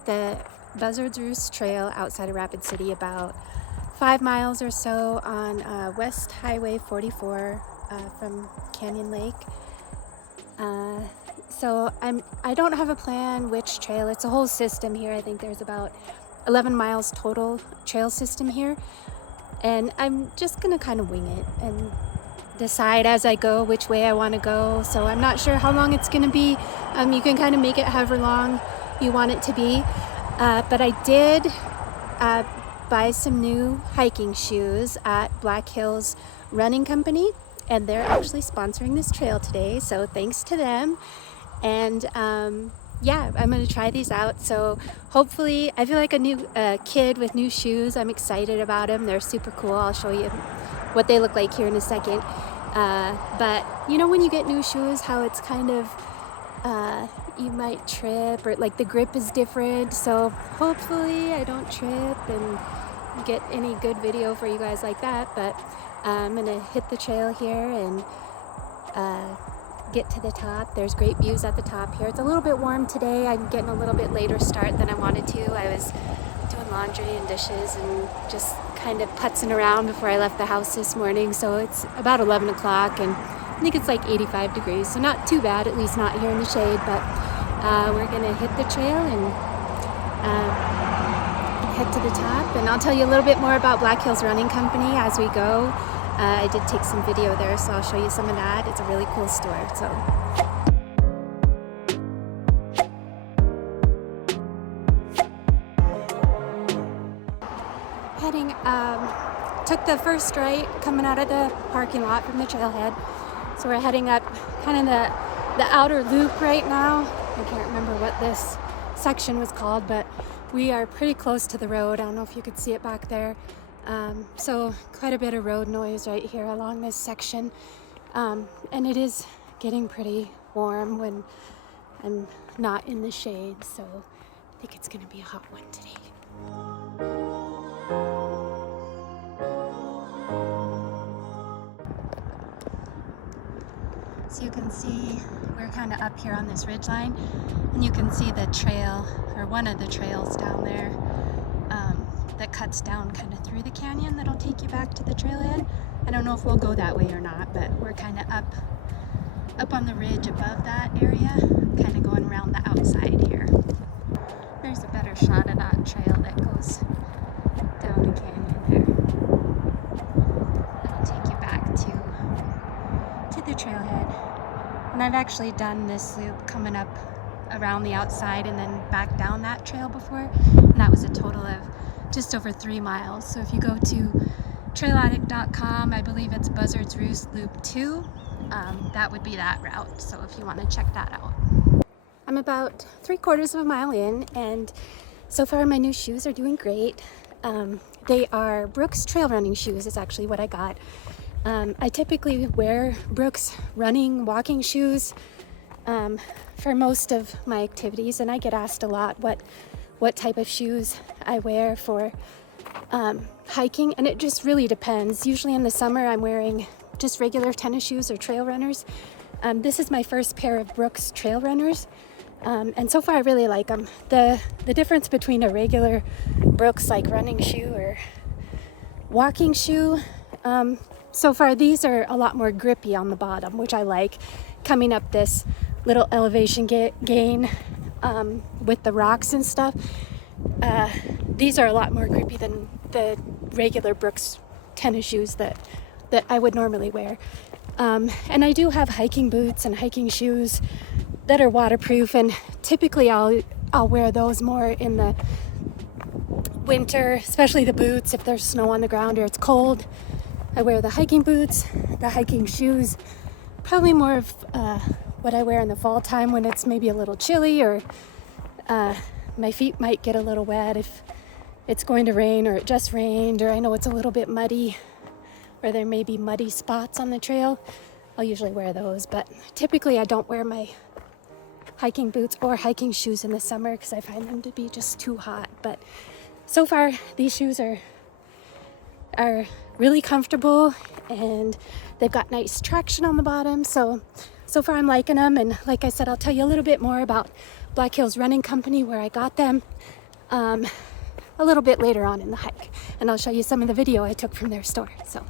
at the Buzzard's Roost Trail outside of Rapid City, about 5 miles or so on West Highway 44 from Canyon Lake. So I don't have a plan which trail. It's a whole system here. I think there's about 11 miles total trail system here, and I'm just gonna kind of wing it and decide as I go which way I want to go. So I'm not sure how long it's gonna be. You can kind of make it however long you want it to be, but I did buy some new hiking shoes at Black Hills Running Company, and they're actually sponsoring this trail today, so thanks to them. And yeah, I'm gonna try these out. So hopefully, I feel like a new kid with new shoes. I'm excited about them. They're super cool. I'll show you what they look like here in a second. But you know, when you get new shoes, how it's kind of you might trip, or like the grip is different. So hopefully I don't trip and get any good video for you guys like that. But I'm gonna hit the trail here and get to the top. There's great views at the top here. It's a little bit warm today. I'm getting a little bit later start than I wanted to. I was doing laundry and dishes and just kind of putzing around before I left the house this morning. So it's about 11 o'clock and I think it's like 85 degrees. So not too bad, at least not here in the shade. But we're gonna hit the trail and head to the top. And I'll tell you a little bit more about Black Hills Running Company as we go. I did take some video there, so I'll show you some of that. It's a really cool store. So heading, took the first right coming out of the parking lot from the trailhead. So we're heading up kind of the outer loop right now. I can't remember what this section was called, but we are pretty close to the road. I don't know if you could see it back there. So quite a bit of road noise right here along this section, and it is getting pretty warm when I'm not in the shade, so I think it's gonna be a hot one today. So you can see we're kind of up here on this ridge line, and you can see the trail, or one of the trails down there, that cuts down kind of through the canyon that'll take you back to the trailhead. I don't know if we'll go that way or not, but we're kind of up on the ridge above that area, kind of going around the outside here. There's a better shot of that trail that goes down the canyon there. That'll take you back to the trailhead. And I've actually done this loop coming up around the outside and then back down that trail before, and that was a total of just over 3 miles. So if you go to trailaddict.com, I believe it's Buzzard's Roost Loop 2, that would be that route. So if you want to check that out. I'm about 3/4 of a mile in, and so far my new shoes are doing great. They are Brooks trail running shoes is actually what I got. I typically wear Brooks running, walking shoes for most of my activities, and I get asked a lot what type of shoes I wear for hiking, and it just really depends. Usually in the summer I'm wearing just regular tennis shoes or trail runners. This is my first pair of Brooks trail runners, and so far I really like them. The difference between a regular Brooks like running shoe or walking shoe, so far these are a lot more grippy on the bottom, which I like, coming up this little elevation gain with the rocks and stuff. These are a lot more grippy than the regular Brooks tennis shoes that I would normally wear. And I do have hiking boots and hiking shoes that are waterproof, and typically I'll wear those more in the winter, especially the boots if there's snow on the ground or it's cold. I wear the hiking boots, the hiking shoes, probably more of what I wear in the fall time when it's maybe a little chilly, or my feet might get a little wet if it's going to rain or it just rained, or I know it's a little bit muddy, or there may be muddy spots on the trail. I'll usually wear those, but typically I don't wear my hiking boots or hiking shoes in the summer because I find them to be just too hot. But so far these shoes are really comfortable, and they've got nice traction on the bottom, so so far I'm liking them, and like I said, I'll tell you a little bit more about Black Hills Running Company, where I got them, a little bit later on in the hike, and I'll show you some of the video I took from their store. So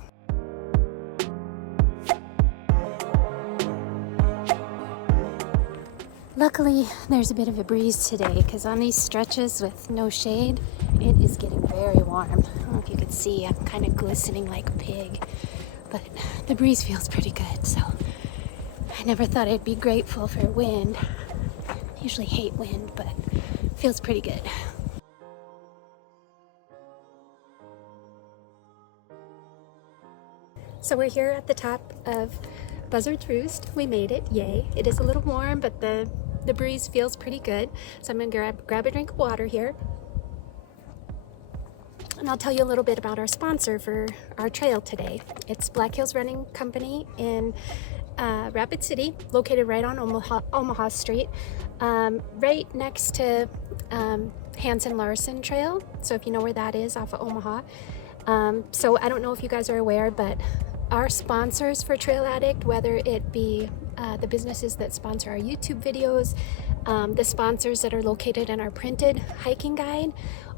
luckily there's a bit of a breeze today, because on these stretches with no shade, it is getting very warm. I don't know if you can see, I'm kind of glistening like a pig, but the breeze feels pretty good. So I never thought I'd be grateful for wind. I usually hate wind, but it feels pretty good. So we're here at the top of Buzzard's Roost. We made it, yay. It is a little warm, but the breeze feels pretty good. So I'm gonna grab a drink of water here. And I'll tell you a little bit about our sponsor for our trail today. It's Black Hills Running Company in Rapid City, located right on Omaha Street, right next to Hansen Larson Trail. So if you know where that is, off of Omaha. So I don't know if you guys are aware, but our sponsors for Trail Addict, whether it be the businesses that sponsor our YouTube videos, the sponsors that are located in our printed hiking guide,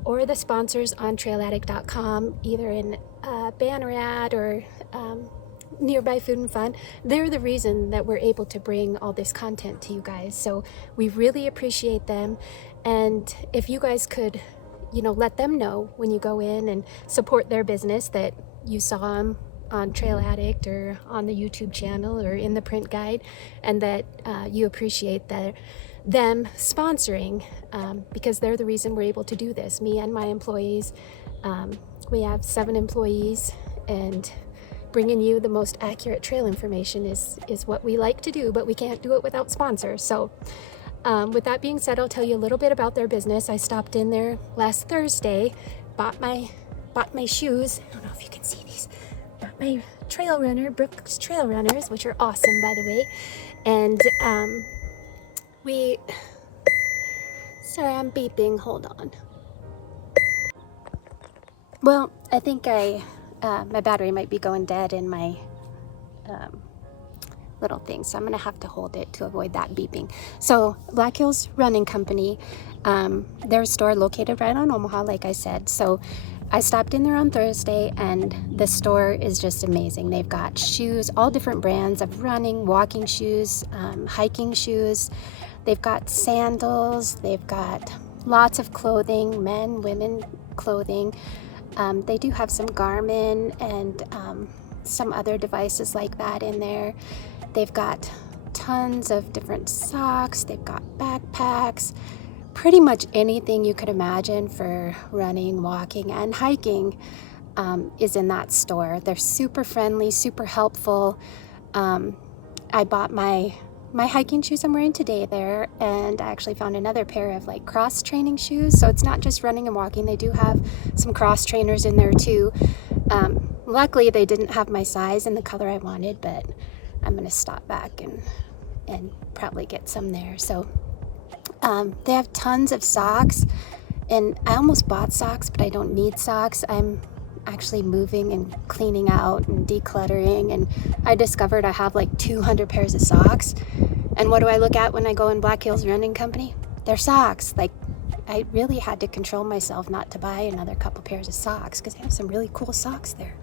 or the sponsors on trailaddict.com, either in banner ad or nearby food and fun, they're the reason that we're able to bring all this content to you guys. So we really appreciate them. And if you guys could, you know, let them know when you go in and support their business that you saw them on Trail Addict or on the YouTube channel or in the print guide, and that you appreciate them sponsoring, because they're the reason we're able to do this. Me and my employees, we have 7 employees, and bringing you the most accurate trail information is what we like to do, but we can't do it without sponsors. So with that being said, I'll tell you a little bit about their business. I stopped in there last Thursday, bought my shoes. I don't know if you can see these. Bought my trail runner, Brooks Trail Runners, which are awesome, by the way. And sorry, I'm beeping, hold on. Well, I think my battery might be going dead in my little thing, so I'm gonna have to hold it to avoid that beeping. So Black Hills Running Company, their store located right on Omaha, like I said. So I stopped in there on Thursday, and the store is just amazing. They've got shoes, all different brands of running, walking shoes, hiking shoes. They've got sandals, they've got lots of clothing, men, women clothing. They do have some Garmin and some other devices like that in there. They've got tons of different socks, they've got backpacks, pretty much anything you could imagine for running, walking, and hiking is in that store. They're super friendly, super helpful. I bought my hiking shoes I'm wearing today there, and I actually found another pair of like cross training shoes. So it's not just running and walking, they do have some cross trainers in there too. Luckily they didn't have my size and the color I wanted, but I'm gonna stop back and probably get some there. So they have tons of socks, and I almost bought socks, but I don't need socks. I'm actually moving and cleaning out and decluttering, and I discovered I have like 200 pairs of socks. And what do I look at when I go in Black Hills Running Company? They're socks. Like, I really had to control myself not to buy another couple pairs of socks, because they have some really cool socks there.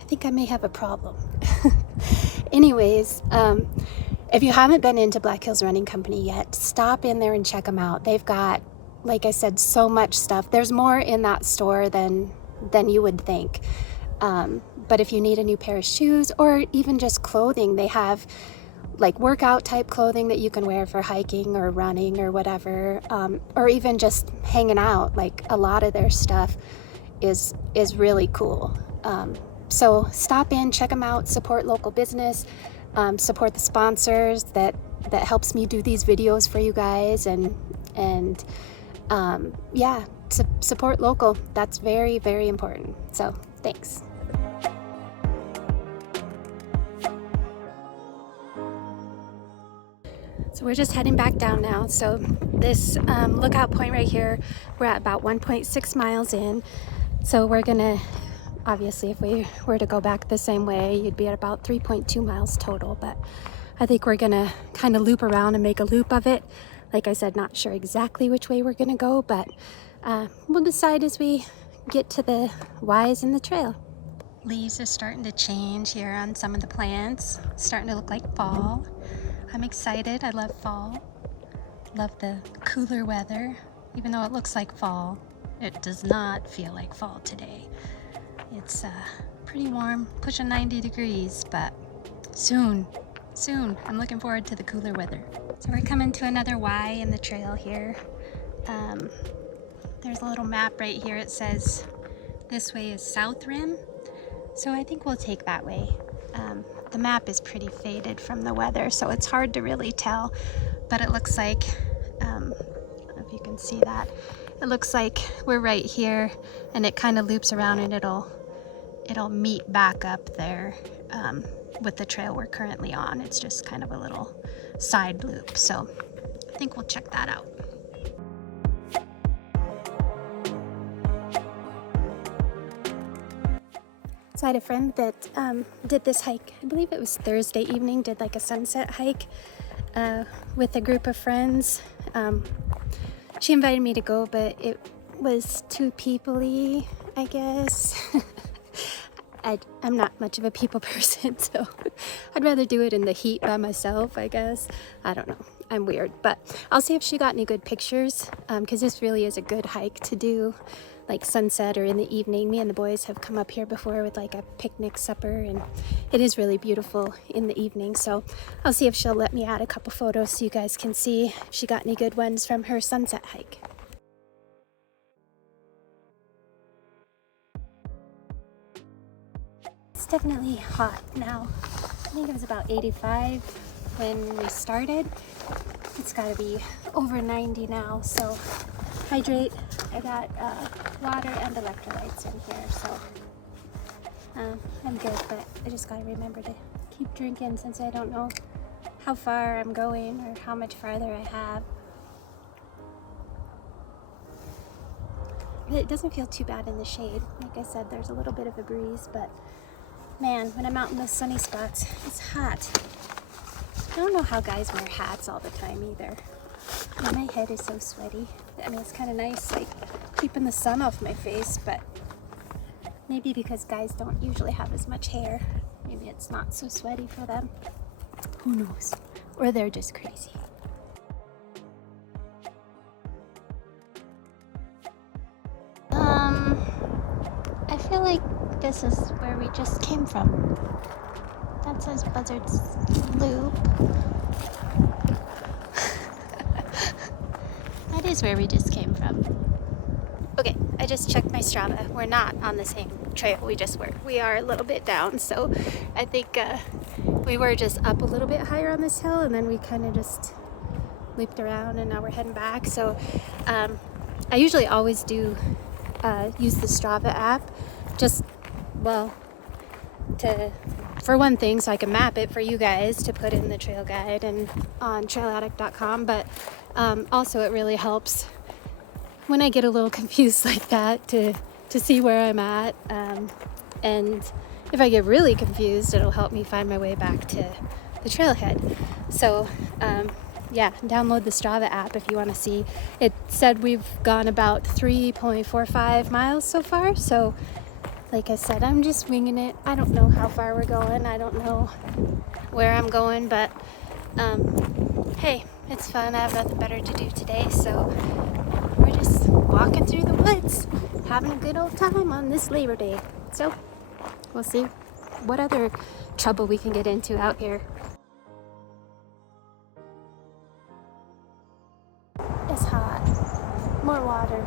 I think I may have a problem. Anyways, if you haven't been into Black Hills Running Company yet, stop in there and check them out. They've got, like I said, so much stuff. There's more in that store than you would think. But if you need a new pair of shoes or even just clothing, they have like workout type clothing that you can wear for hiking or running or whatever, or even just hanging out. Like, a lot of their stuff is really cool. So stop in, check them out, support local business, support the sponsors that helps me do these videos for you guys, and yeah, support local. That's very, very important. So thanks. So we're just heading back down now. So this lookout point right here, we're at about 1.6 miles in. So we're gonna, obviously if we were to go back the same way, you'd be at about 3.2 miles total, but I think we're gonna kind of loop around and make a loop of it. Like I said, not sure exactly which way we're gonna go, but we'll decide as we get to the Y's in the trail. Leaves are starting to change here on some of the plants. It's starting to look like fall. I'm excited. I love fall. Love the cooler weather. Even though it looks like fall, it does not feel like fall today. It's pretty warm, pushing 90 degrees, but soon. I'm looking forward to the cooler weather. So we're coming to another Y in the trail here. There's a little map right here. It says this way is South Rim. So I think we'll take that way. The map is pretty faded from the weather, so it's hard to really tell, but it looks like, I don't know if you can see that, it looks like we're right here, and it kind of loops around and it'll meet back up there with the trail we're currently on. It's just kind of a little side loop, so I think we'll check that out. So I had a friend that did this hike, I believe it was Thursday evening, did like a sunset hike with a group of friends. She invited me to go, but it was too people-y, I guess. I'm not much of a people person, so I'd rather do it in the heat by myself, I guess. I don't know, I'm weird, but I'll see if she got any good pictures, because this really is a good hike to do, like sunset or in the evening. Me and the boys have come up here before with like a picnic supper, and it is really beautiful in the evening. So I'll see if she'll let me add a couple photos so you guys can see if she got any good ones from her sunset hike. It's definitely hot now. I think it was about 85 when we started. It's got to be over 90 now, so hydrate. I got water and electrolytes in here, so I'm good, but I just got to remember to keep drinking since I don't know how far I'm going or how much farther I have. It doesn't feel too bad in the shade. Like I said, there's a little bit of a breeze, but man, when I'm out in those sunny spots, it's hot. I don't know how guys wear hats all the time either. My head is so sweaty. I mean, it's kind of nice, like, keeping the sun off my face, but maybe because guys don't usually have as much hair, maybe it's not so sweaty for them. Who knows? Or they're just crazy. I feel like this is where we just came from. That says Buzzard's Loop. That is where we just came from. Okay, I just checked my Strava. We're not on the same trail we just were. We are a little bit down, so I think we were just up a little bit higher on this hill, and then we kind of just looped around, and now we're heading back. So I usually always do use the Strava app, just, well, for one thing, so I can map it for you guys to put in the trail guide and on trailaddict.com, but also it really helps when I get a little confused like that to see where I'm at, and if I get really confused, it'll help me find my way back to the trailhead. So yeah, download the Strava app if you want to see. It said we've gone about 3.45 miles so far, so like I said, I'm just winging it. I don't know how far we're going. I don't know where I'm going, but hey, it's fun. I have nothing better to do today, so we're just walking through the woods, having a good old time on this Labor Day. So we'll see what other trouble we can get into out here. It's hot. More water.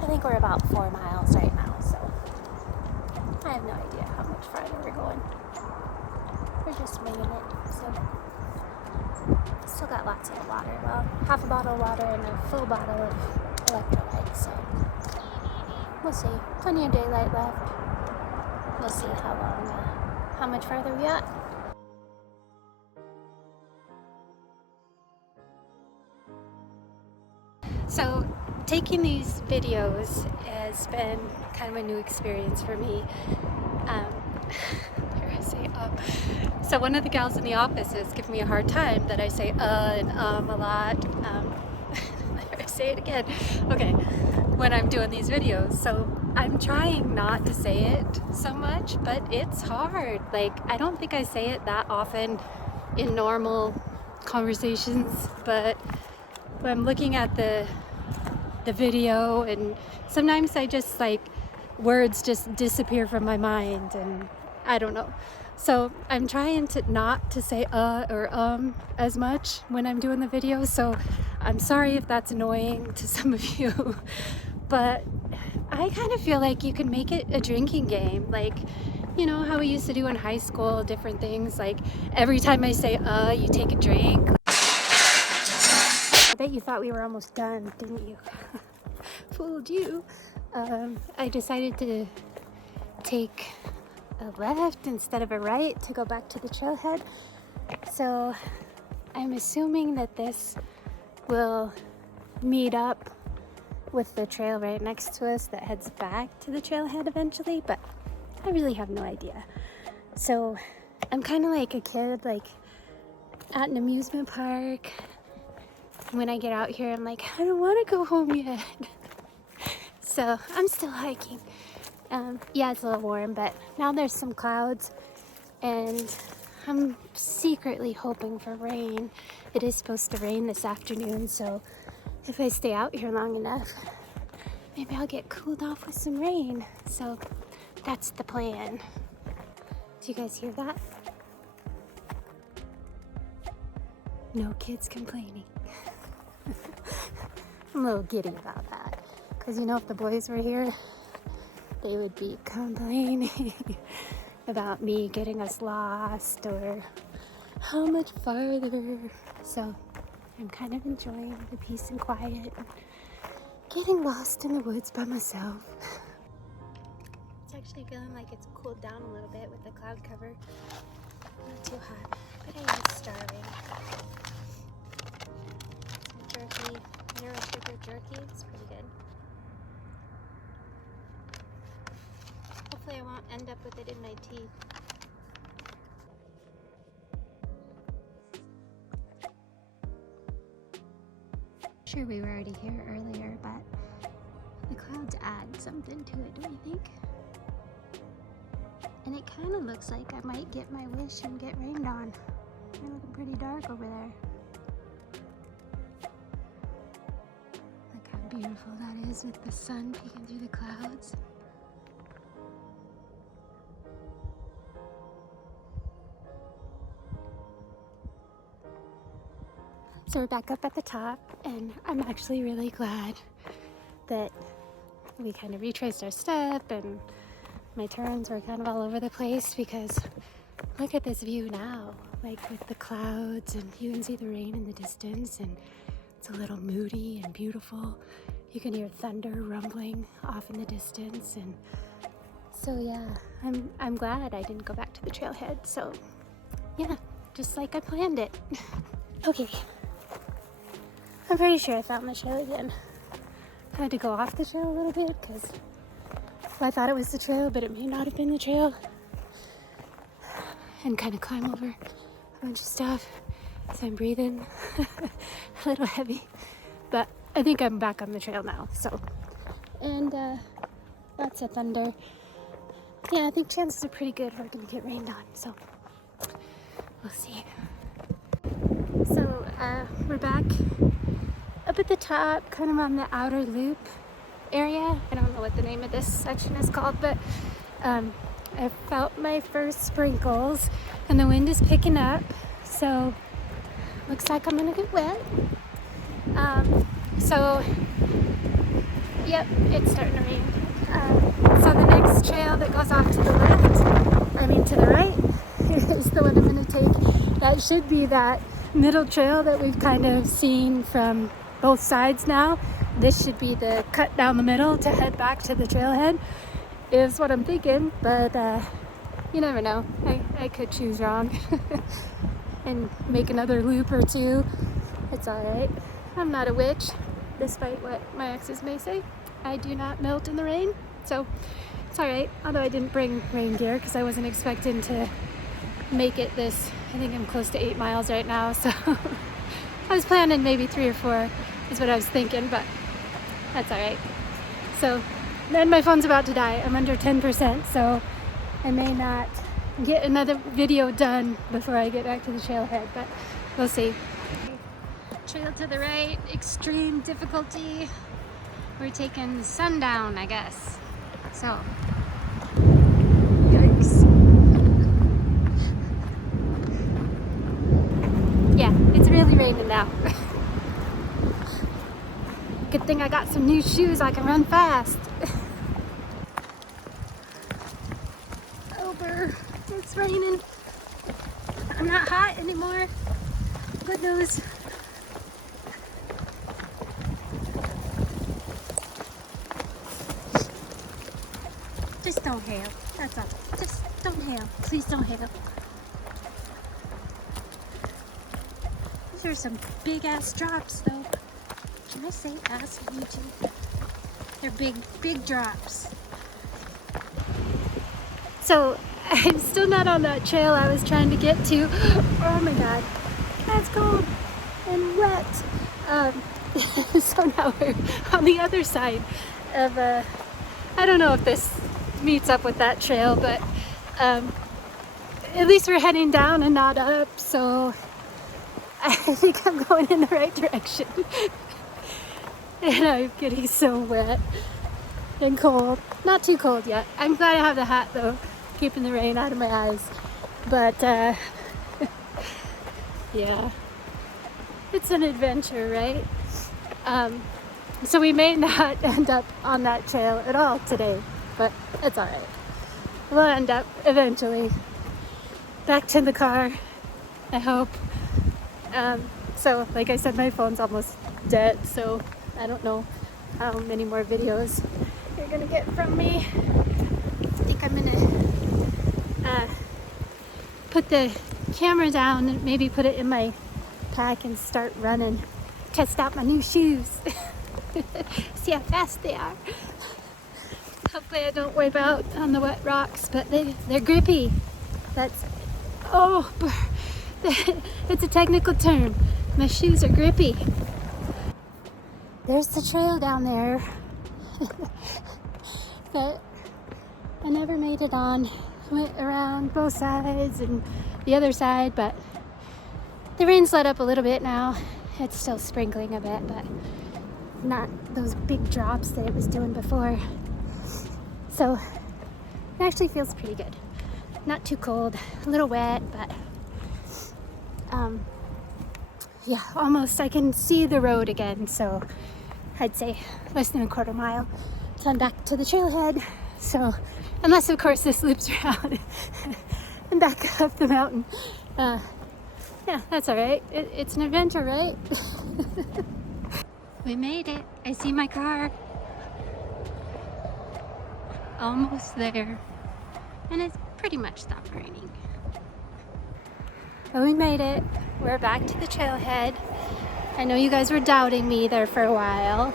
I think we're about 4 miles right now, so I have no idea how much farther we're going. We're just winging it, so still got lots of water. Well, half a bottle of water and a full bottle of electrolytes, so we'll see. Plenty of daylight left. We'll see how much farther we got. So taking these videos has been kind of a new experience for me. Here I say so one of the gals in the office is giving me a hard time that I say and a lot. There I say it again. Okay, when I'm doing these videos, so I'm trying not to say it so much, but it's hard. Like, I don't think I say it that often in normal conversations, but when I'm looking at the video, and sometimes I just like words just disappear from my mind, and I don't know. So I'm trying to not to say or as much when I'm doing the video, so I'm sorry if that's annoying to some of you. But I kind of feel like you can make it a drinking game, like, you know how we used to do in high school, different things, like every time I say you take a drink. I bet you thought we were almost done, didn't you? Fooled you. I decided to take a left instead of a right to go back to the trailhead. So I'm assuming that this will meet up with the trail right next to us that heads back to the trailhead eventually, but I really have no idea. So I'm kind of like a kid, like at an amusement park. When I get out here, I'm like, I don't want to go home yet. So I'm still hiking. Yeah, it's a little warm, but now there's some clouds, and I'm secretly hoping for rain. It is supposed to rain this afternoon, so if I stay out here long enough, maybe I'll get cooled off with some rain. So that's the plan. Do you guys hear that? No kids complaining. I'm a little giddy about that, because you know, if the boys were here, they would be complaining about me getting us lost or how much farther. So I'm kind of enjoying the peace and quiet, getting lost in the woods by myself. It's actually feeling like it's cooled down a little bit with the cloud cover. Not too hot, but I am starving. Some jerky, zero sugar jerky, it's pretty good. Hopefully I won't end up with it in my teeth. Sure, we were already here earlier, but the clouds add something to it, don't you think? And it kind of looks like I might get my wish and get rained on. They're looking pretty dark over there. Look how beautiful that is with the sun peeking through the clouds. So we're back up at the top, and I'm actually really glad that we kind of retraced our step, and my turns were kind of all over the place, because look at this view now, like with the clouds, and you can see the rain in the distance, and it's a little moody and beautiful. You can hear thunder rumbling off in the distance, and so yeah, I'm glad I didn't go back to the trailhead. So yeah, just like I planned it. Okay. I'm pretty sure I found the trail again. I had to go off the trail a little bit because I thought it was the trail, but it may not have been the trail. And kind of climb over a bunch of stuff. So I'm breathing a little heavy. But I think I'm back on the trail now. So, and lots of thunder. Yeah, I think chances are pretty good we're going to get rained on. So we'll see. So we're back up at the top, kind of on the outer loop area. I don't know what the name of this section is called, but I felt my first sprinkles, and the wind is picking up, so looks like I'm gonna get wet. So yep, it's starting to rain. So the next trail that goes off to the left, I mean to the right, is the one I'm gonna take. That should be that middle trail that we've kind of seen from both sides now. This should be the cut down the middle to head back to the trailhead, is what I'm thinking, but you never know. I could choose wrong and make another loop or two. It's alright. I'm not a witch. despite what my exes may say. I do not melt in the rain, so it's alright. Although I didn't bring rain gear because I wasn't expecting to make it this. I think I'm close to 8 miles right now, so I was planning maybe 3 or 4 is what I was thinking, but that's alright. So then my phone's about to die. I'm under 10%, so I may not get another video done before I get back to the trailhead, but we'll see. Trail to the right, extreme difficulty. We're taking sundown, I guess. So, yikes. Yeah, it's really raining now. Good thing I got some new shoes, I can run fast. Over, it's raining. I'm not hot anymore. Good news. Just don't hail, that's all. Just don't hail, please don't hail. These are some big ass drops though. Can I say ass on YouTube? They're big, big drops. So I'm still not on that trail I was trying to get to. Oh my god, that's cold and wet. So now we're on the other side of I don't know if this meets up with that trail, but at least we're heading down and not up, so I think I'm going in the right direction. And I'm getting so wet and cold. Not too cold yet. I'm glad I have the hat though, keeping the rain out of my eyes. But yeah, it's an adventure, right? So we may not end up on that trail at all today, but it's alright. We'll end up eventually back to the car, I hope. So like I said, my phone's almost dead, so I don't know how many more videos you're gonna get from me. I think I'm gonna put the camera down and maybe put it in my pack and start running. Test out my new shoes. See how fast they are. Hopefully I don't wipe out on the wet rocks, but they're grippy. That's, oh, it's a technical term. My shoes are grippy. There's the trail down there. But I never made it on. Went around both sides and the other side, but the rain's let up a little bit now. It's still sprinkling a bit, but not those big drops that it was doing before. So it actually feels pretty good. Not too cold, a little wet, but yeah, almost I can see the road again, so I'd say less than a quarter mile till I'm back to the trailhead. So unless of course this loops around and back up the mountain. Yeah, that's all right. It's an adventure, right? We made it. I see my car. Almost there. And it's pretty much stopped raining. But we made it. We're back to the trailhead. I know you guys were doubting me there for a while.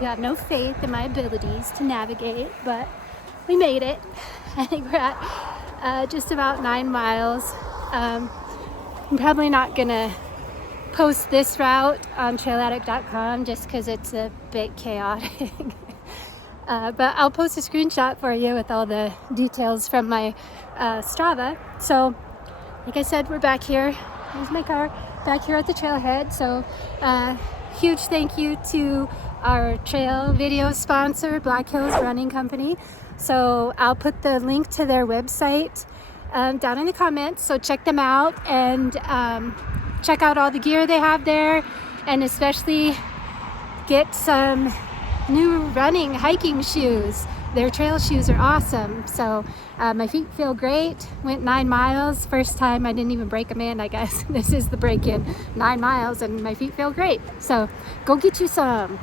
You have no faith in my abilities to navigate, but we made it. I think we're at just about 9 miles. I'm probably not gonna post this route on trailaddict.com just because it's a bit chaotic. But I'll post a screenshot for you with all the details from my Strava. So like I said, we're back here. Here's my car, back here at the trailhead. So huge thank you to our trail video sponsor, Black Hills Running Company. So I'll put the link to their website down in the comments, so check them out and check out all the gear they have there, and especially get some new running hiking shoes. Their trail shoes are awesome. So my feet feel great. Went 9 miles. First time I didn't even break them in, I guess. This is the break-in. 9 miles and my feet feel great. So go get you some.